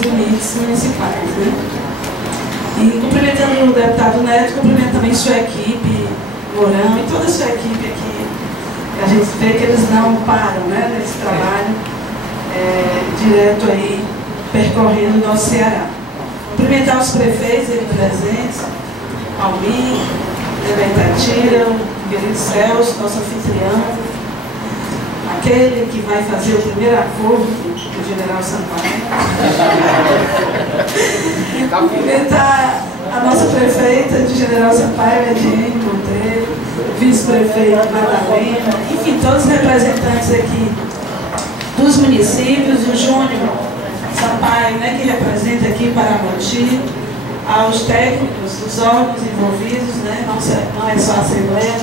limites municipais, né? E cumprimentando o deputado Neto, cumprimento também sua equipe, Mourão, e toda a sua equipe aqui. A gente vê que eles não param, né, nesse trabalho direto aí, percorrendo o nosso Ceará. Cumprimentar os prefeitos aqui presentes, Almir, Leventatira, querido Celso, nosso anfitrião, aquele que vai fazer o primeiro acordo do general Sampaio. Cumprimentar a nossa prefeita de General Sampaio, Ediene Monteiro, vice-prefeito Madalena, enfim, todos os representantes aqui dos municípios, o Júnior Sampaio, né, que representa aqui Paramoti, aos técnicos dos órgãos envolvidos, né, não é só a Assembleia,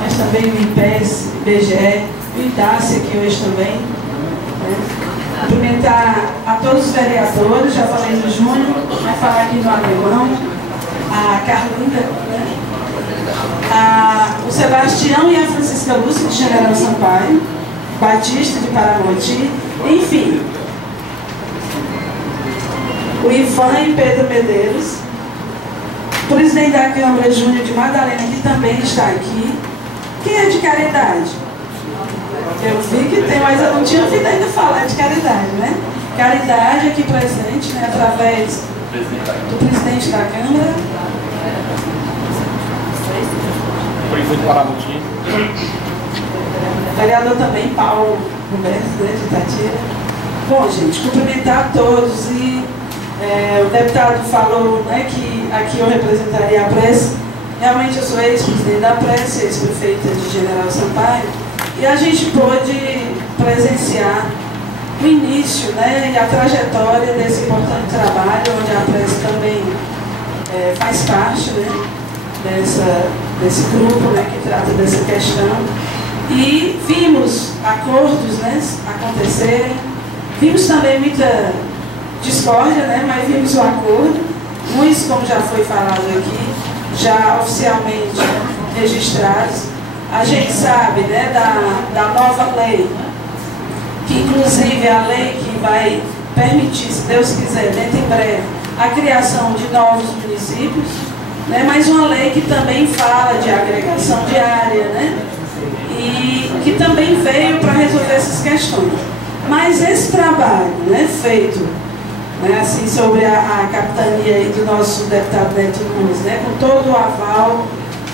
mas também o IPES, IBGE, o IDACE aqui hoje também. Né. Cumprimentar a todos os vereadores, já falei do Júnior, vai falar aqui do Alemão, a Carlinda, né, o Sebastião e a Francisca Lúcia de General Sampaio, Batista de Paramoti, enfim, o Ivan e Pedro Medeiros, o presidente da Câmara, Júnior de Madalena, que também está aqui. Quem é de caridade? Eu vi que tem, mas eu não tinha ouvido ainda falar de caridade, né? Caridade aqui presente, né, através do presidente da Câmara. Prefeito Paramoti. Vereador também, Paulo Roberto, né, de Itatira. Bom, gente, cumprimentar a todos e o deputado falou, né, que aqui eu representaria a Prece. Realmente eu sou ex-presidente da Prece, ex-prefeita de General Sampaio, e a gente pôde presenciar o início, né, e a trajetória desse importante trabalho, onde a Prece também faz parte, né, desse grupo, né, que trata dessa questão. E vimos acordos, né, acontecerem, vimos também muita discórdia, né, mas vimos o acordo, muitos, como já foi falado aqui, já oficialmente registrados. A gente sabe, né, da nova lei, que inclusive é a lei que vai permitir, se Deus quiser, dentro em breve, a criação de novos municípios, né, mas uma lei que também fala de agregação de área, né, e que também veio para resolver essas questões. Mas esse trabalho, né, feito, né, assim, sobre a capitania aí do nosso deputado Neto Nunes, né, com todo o aval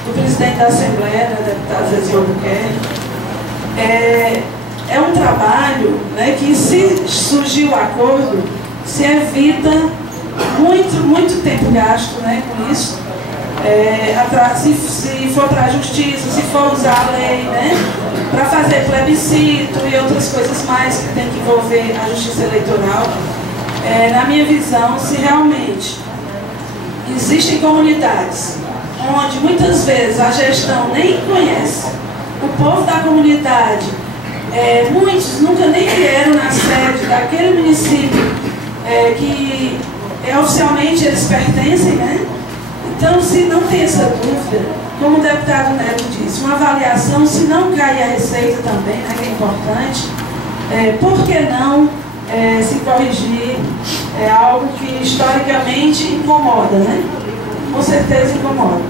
do presidente da Assembleia, né, deputado Zezé Albuquerque, é um trabalho, né, que, se surgir o acordo, se evita muito tempo gasto, né, com isso. Se for para a justiça, se for usar a lei, né, para fazer plebiscito e outras coisas mais que tem que envolver a justiça eleitoral. Na minha visão, se realmente existem comunidades onde muitas vezes a gestão nem conhece, o povo da comunidade, muitos nunca nem vieram na sede daquele município que oficialmente eles pertencem, né? Então, se não tem essa dúvida, como o deputado Neto disse, uma avaliação, se não cai a receita também, né, que é importante, por que não se corrigir algo que historicamente incomoda, né? Com certeza incomoda.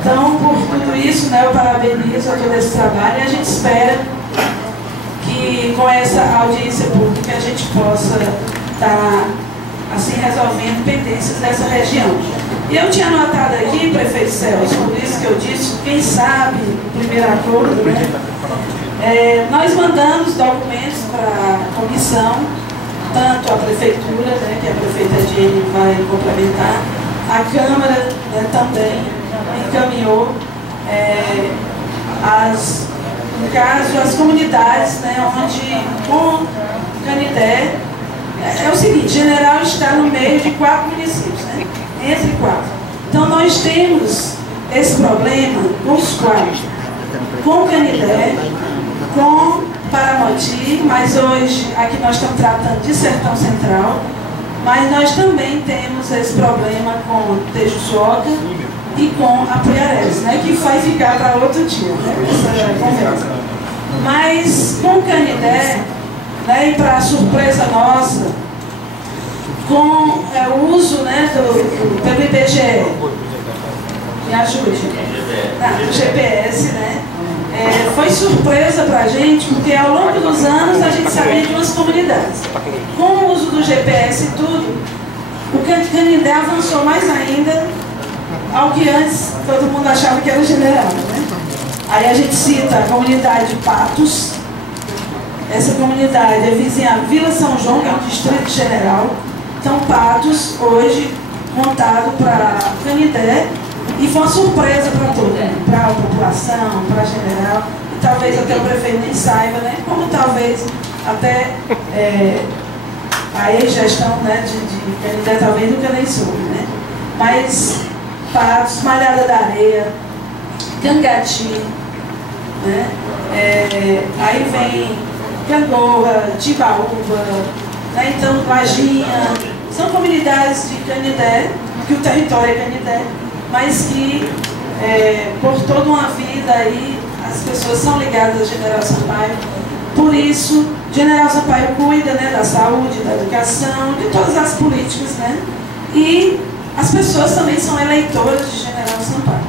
Então, por tudo isso, né, eu parabenizo a todo esse trabalho e a gente espera que com essa audiência pública a gente possa estar assim resolvendo pendências dessa região. E eu tinha anotado aqui, prefeito Celso, por isso que eu disse, quem sabe o primeiro acordo, né? Nós mandamos documentos para a comissão, tanto a prefeitura, né, que a prefeita Ediene vai complementar, a Câmara, né, também encaminhou no caso, as comunidades, né, onde com Canidé, é o seguinte, General está no meio de 4 municípios, né, entre 4. Então nós temos esse problema com os 4, com Canidé, com Paramoti, mas hoje aqui nós estamos tratando de Sertão Central, mas nós também temos esse problema com Tejuçuoca e com Apuiarés, né, que vai ficar para outro dia, né, essa conversa. Mas com Canidé, né, e para surpresa nossa, com o uso, né, pelo IBGE, me ajude, do GPS, né? Foi surpresa para a gente, porque ao longo dos anos a gente sabia de umas comunidades. Com o uso do GPS e tudo, o Canindé avançou mais ainda ao que antes todo mundo achava que era General, né? Aí a gente cita a comunidade de Patos. Essa comunidade é vizinha à Vila São João, que é um distrito general. Então, Patos, hoje, montado para Canindé, e foi uma surpresa para todo mundo, para a população, para a general, e talvez até o prefeito nem saiba, né? Como talvez até a ex-gestão, né, de Canindé talvez nunca nem soube, né? Mas Patos, Malhada da Areia, Cangati, né? Aí vem Cangorra, Tibaúba, né? Então Lajinha, são comunidades de Canindé, que o território é Canindé, mas que por toda uma vida aí as pessoas são ligadas a General Sampaio. Por isso, General Sampaio cuida, né, da saúde, da educação, de todas as políticas, né? E as pessoas também são eleitoras de General Sampaio.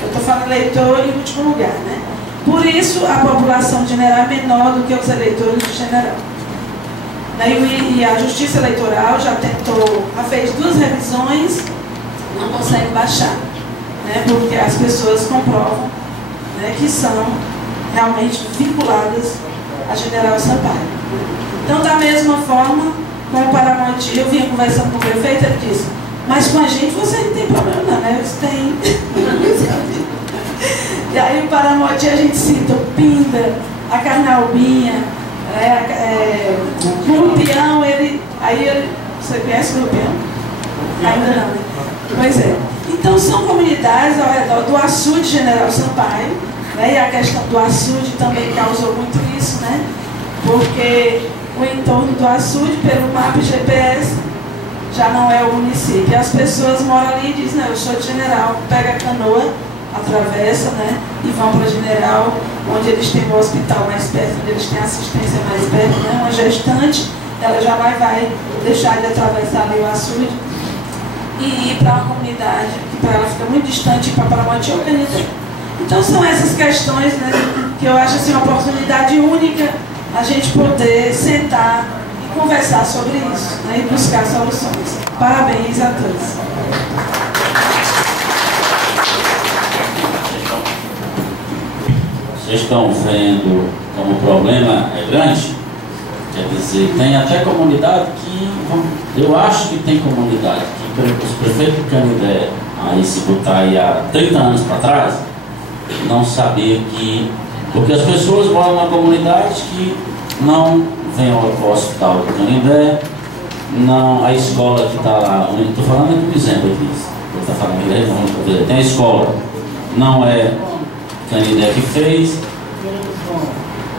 Eu estou falando eleitor em último lugar, né? Por isso, a população de General é menor do que os eleitores de General. E a Justiça Eleitoral já fez 2 revisões, não consegue baixar, né? Porque as pessoas comprovam, né, que são realmente vinculadas a General Sampaio. Então, da mesma forma, com o Paramonte, eu vinha conversando com o prefeito, ele disse: mas com a gente você não tem problema não, né? Você tem. E aí o Paramonte a gente cita o Pinda, a Carnalbinha, o Rupião, você conhece o Rupião? Ainda não, né? Pois é. Então são comunidades ao redor do açude General Sampaio, né? E a questão do açude também causou muito isso, né? Porque o entorno do açude, pelo mapa GPS, já não é o município. E as pessoas moram ali e dizem: não, eu sou de General, pega a canoa, atravessa, né, e vão para General, onde eles têm um hospital mais perto, onde eles têm assistência mais perto, né? Uma gestante, ela já vai deixar de atravessar ali o açude e ir para uma comunidade que para ela fica muito distante, para Paramonte ou Canindé. Então são essas questões, né, que eu acho assim, uma oportunidade única a gente poder sentar e conversar sobre isso, né, e buscar soluções. Parabéns a todos. Vocês estão vendo como o problema é grande? Quer dizer, tem até comunidade que, eu acho que tem comunidade que os prefeitos de Canindé, aí se botar aí há 30 anos para trás, não sabia que, porque as pessoas moram numa comunidade que não vem ao hospital de Canindé, não, a escola que está lá, estou falando aqui do exemplo aqui, está falando, tem a escola, não é Canindé que fez,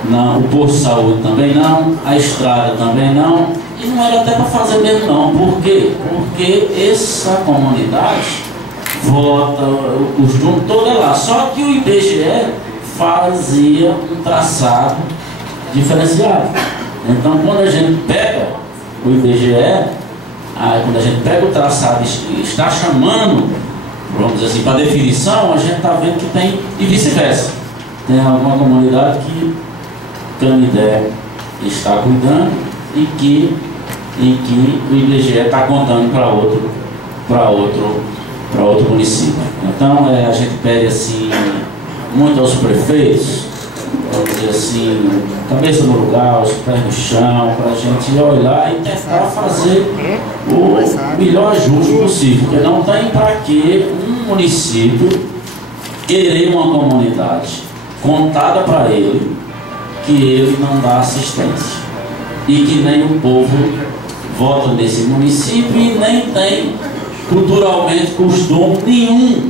não, o posto de saúde também não, a estrada também não, e não era até para fazer mesmo não. Por quê? Porque essa comunidade vota, o costume todo é lá, só que o IBGE fazia um traçado diferenciado. Então quando a gente pega o IBGE, quando a gente pega o traçado e está chamando, vamos dizer assim, para definição, a gente está vendo que tem, e vice-versa. Tem alguma comunidade que Canindé está cuidando e que o IBGE está contando para outro município. Então a gente pede assim, muito aos prefeitos, vamos dizer assim, cabeça no lugar, os pés no chão, para a gente olhar e tentar fazer o melhor ajuste possível, porque não tem para que um município querer uma comunidade contada para ele, que ele não dá assistência e que nem o povo vota nesse município e nem tem culturalmente costume nenhum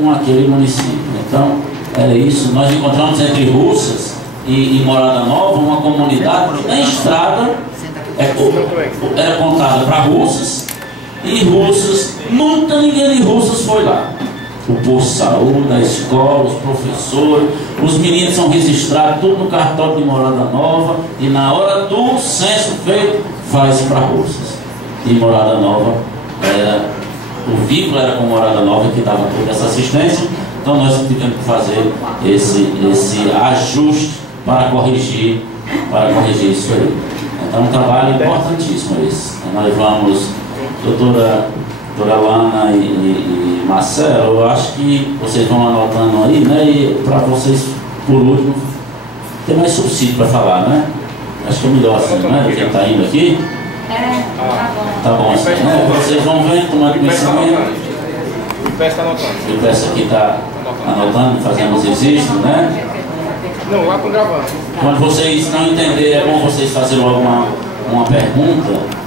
com aquele município. Então é isso, nós encontramos entre Russas e Morada Nova uma comunidade que nem estrada era contada para Russas, e Russas, nunca ninguém de Russas foi lá. O posto de saúde, a escola, os professores, os meninos são registrados tudo no cartório de Morada Nova, e na hora do censo feito, faz para Russas. de Morada Nova, o vínculo era com Morada Nova que dava toda essa assistência, então nós tivemos que fazer esse ajuste para corrigir isso aí. Então, um trabalho importantíssimo esse. Nós vamos, doutora Lana e Marcelo, eu acho que vocês vão anotando aí, né? E para vocês, por último, ter mais subsídio para falar, né? Acho que é melhor assim, né? Quem está indo aqui. Tá bom assim, né? Vocês vão vendo, tomando conhecimento. O peço está anotando. O peço aqui está anotando, fazendo os registros, né? Não, lá com gravando. Quando vocês não entenderem, é bom vocês fazerem logo uma pergunta.